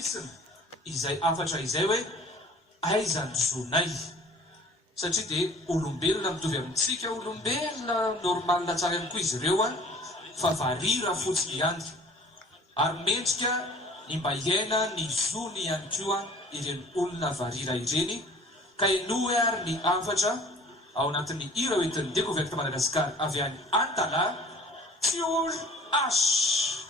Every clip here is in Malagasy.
fitsiny izay afatra izay hoe aizany zonay satria dia olombelona mitovy amintsika olombelona normalna tsara ihany koa izy ireo fa varira fotsiny ihany ary mendrika ny mba iaina ny zony ihany koa ireny olona varira ireny ka enohy ary ny afatra ao anatin'ny hira hoentin'ny découverte Madagasikara avy any Antala Tsior H.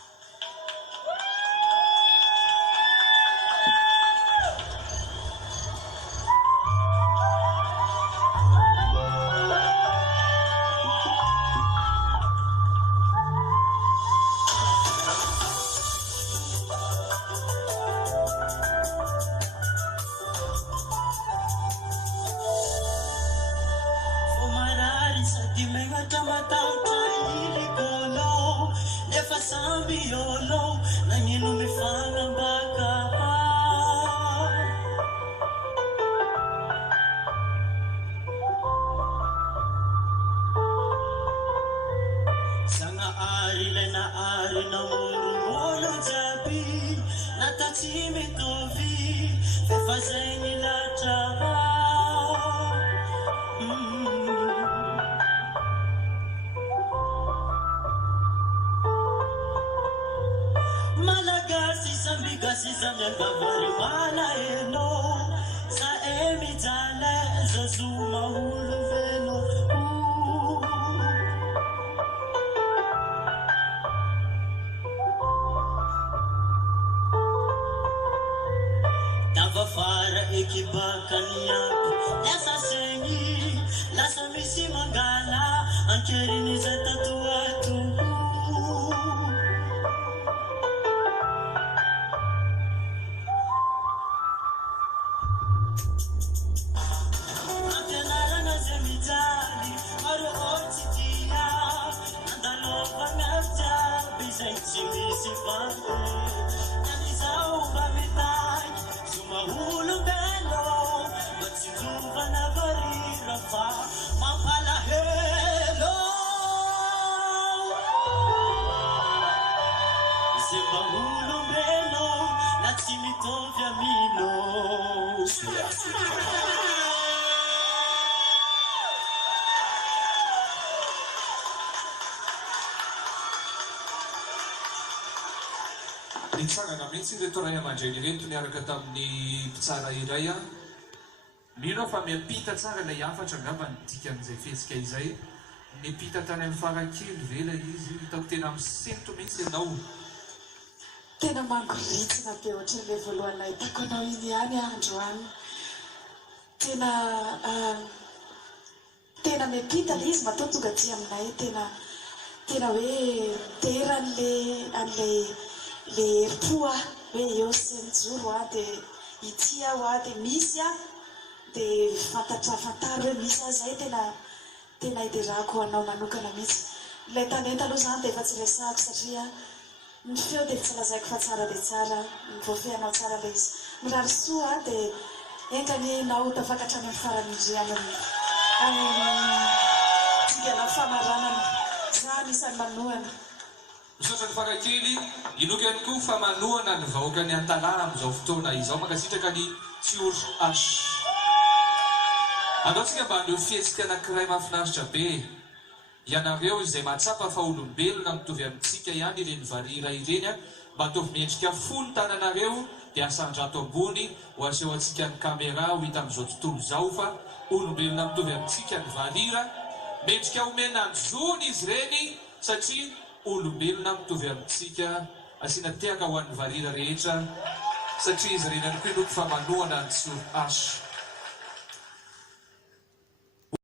Nitsangana mihitsy ireto ray aman-dreny ireto niaraka tamin'ny mpitsara iray mino fa miampita tsara ilay afatra angamba ny dikan'izay fesika izay nipita tany amin'ny farakely vela izy hitako tena misento mihitsy ianao tena mangoritsina be ohatran'ilay voalohany nahitako anao iny ihany androany tena miampita le izy matao tonga ty aminay tena hoe tera an'lay le herim-po hoe eo sy mijoro dia ity aho dia misy dia fantaro hoe misy zay tena hiderako anao manokana mihitsy ilay tanenta aloha zany dia efa tsy resako satria ny feo dia tsy lazaiko fa tsara dia tsara voafehanao tsara ilay izy mirary soa dia enganynao tafakatra any amin'ny faran'indry amin'ny tigana famaranana za anisan'ny manohana misaotra ny farakely inoky ihany koa fa manohana ny vahoaka ny Antala amin'izao fotoana izao mankasitraka ny Tsior H. Andaontsika mba andeho fihetsika anankiray mahafinaritra be ianareo izay mahatsapa fa olombelona mitovy amintsika ihany ireny varira ireny mba atovy miendrika folo tananareo dia asandrato ambony ho aseho antsika ny kamera ho hita amin'izao tontolo izao fa olombelona mitovy amintsika ny varira mendrika omena ny zony izy ireny satria olombelona mitovy amintsika asiana tehaka ho an'ny varira rehetra satria izy ireny ihany koa inoky fa manohana ny Tsior H.